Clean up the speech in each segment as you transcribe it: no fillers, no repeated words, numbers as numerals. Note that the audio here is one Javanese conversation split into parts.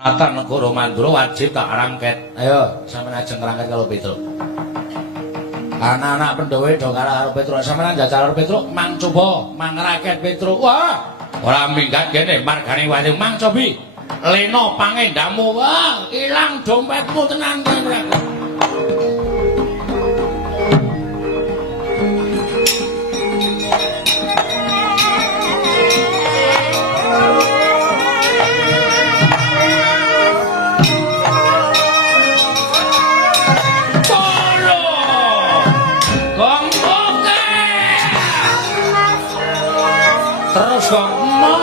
Atar negara Mandura wajib tak rangket. Ayo, sampeyan ajeng rangket karo Petruk. Anak-anak Pandhawa do karo Petruk. Sampeyan jajal karo Petruk, mang coba mang raket Petruk. Wah, ora minggat kene margane wae mang cobi. Lena pangendamu. Wah, ilang dompetmu tenan tenan. Terus kok mau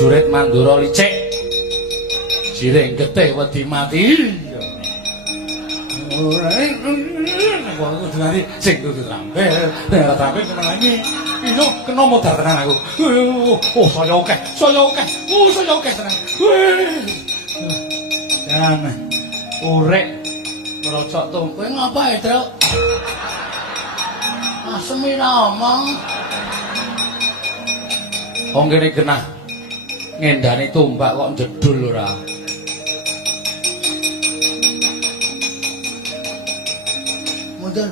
prajurit Mandura licik siring getih wedi mati kudu nganti sing kudu trampil. Nek trampil menangi. Ino kena modar tenan aku. Oh, saya akeh. Saya akeh tenan. Dan urek merocok tuh. Kowe ngapa ya, Truk? Asemi omong. Wong kene genah ngendani tumbak kok jedul ora. Mundur.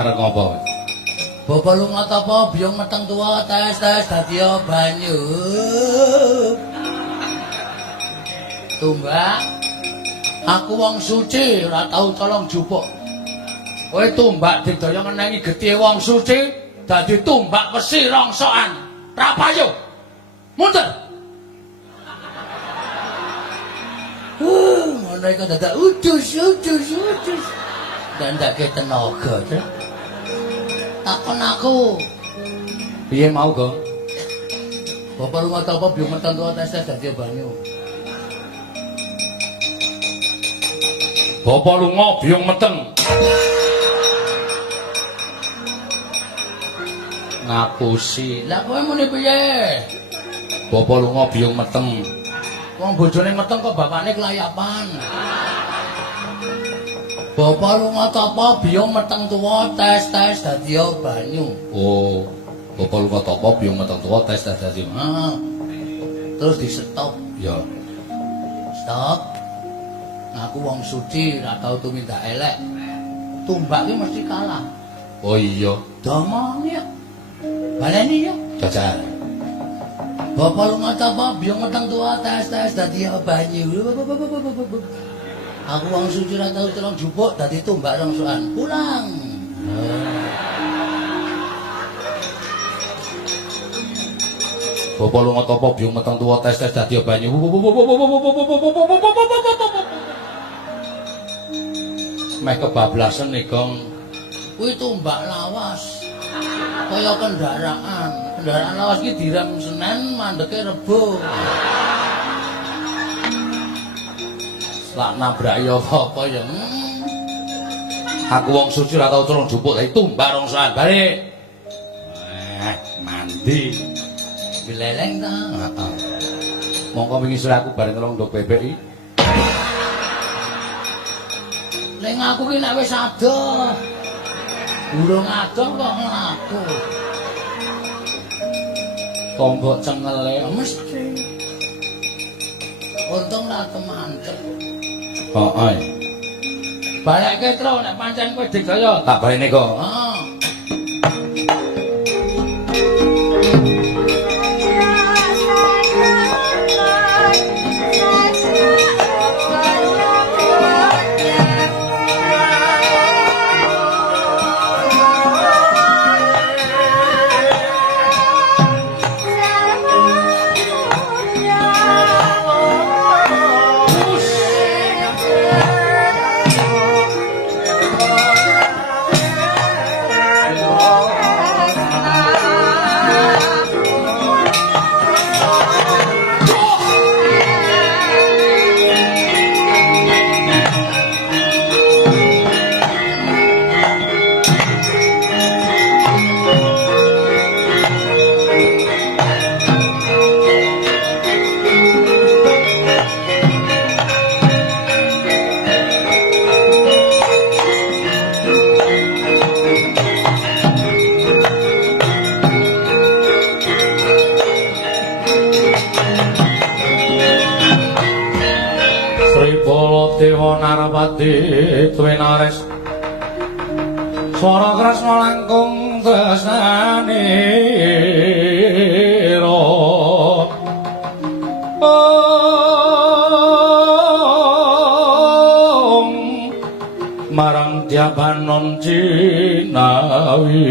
Arep ngopo? Bapak lu ngapa biung meteng tua tes dadi banyu. Tumbak. Aku wong suci ora tau colong jupuk. Kowe tumbak didaya ngenengi getih wong suci dadi tumbak wesi rongsokan. Ra payu. Mundur. Ngono iku dadak udus. Dandake tenaga. Takon aku. Piye mau, Gong? Bapak lu ngata apa biung meteng tua tes dadi banyu. Bapak lunga biung meteng. Ngapusi. Lah kowe muni piye? Bapak lunga biung meteng. Wong bojone meteng kok bapakne kelayapan. Bapak lunga tapa biung meteng tuwa tes dadi banyu. Oh, bapak lunga tapa biung meteng tuwa tes dadi. Terus di stop. Ya. Stop. Aku wong suci ora tau tumindak elek. Tumbak ki mesti kalah. Oh iya. Domong ya. Baleni ya. Jajal. Bapak lu ngapa biung meteng tua tes dadi banyu. Aku wong suci ora tau celong jupuk dadi tumbak rongsokan. Pulang. Bapak lu ngapa biung meteng tua tes dadi banyu. Meh kebablasan nih, Gong. Kuwi tumbak lawas. Kaya kendaraan. Kendaraan lawas ki direm Senin, mandeke Rebo. Lak nabrak ya apa ya. Aku wong suci ora tau celung jupuk dadi tumbak rongsokan. Balik. Mandi. Bileleng ta? Heeh. Mongko wingi sore aku bareng ngelong ndok bebek iki. Ning aku ki nek wis adoh. Urung adoh kok nglaku. Tombok cengele mesti. Untung ra kemancep. Heeh. Balekke tro nek pancen kowe digaya. Tak balene kok. Heeh. Twenares swara kresna langkung tresnanira marang Diabanon Cinawi.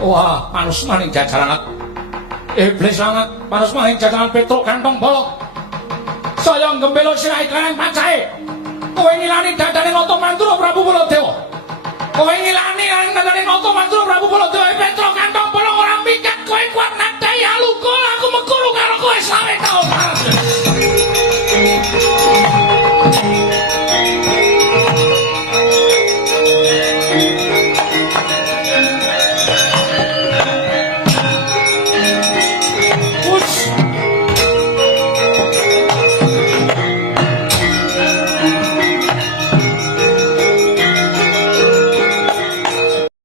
Wah, manus maning jajaran iblis sangat manus maning jajaran Petruk kantong bolong. Saya ngembelo sirahe klareng pancahe. Kowe ngilani dadane Nata Mantura Prabu Baladewa. Kowe ngilani dadane Nata Mantura Prabu Baladewa. Petruk kantong bolong ora minggat kowe kuat nadai aluko aku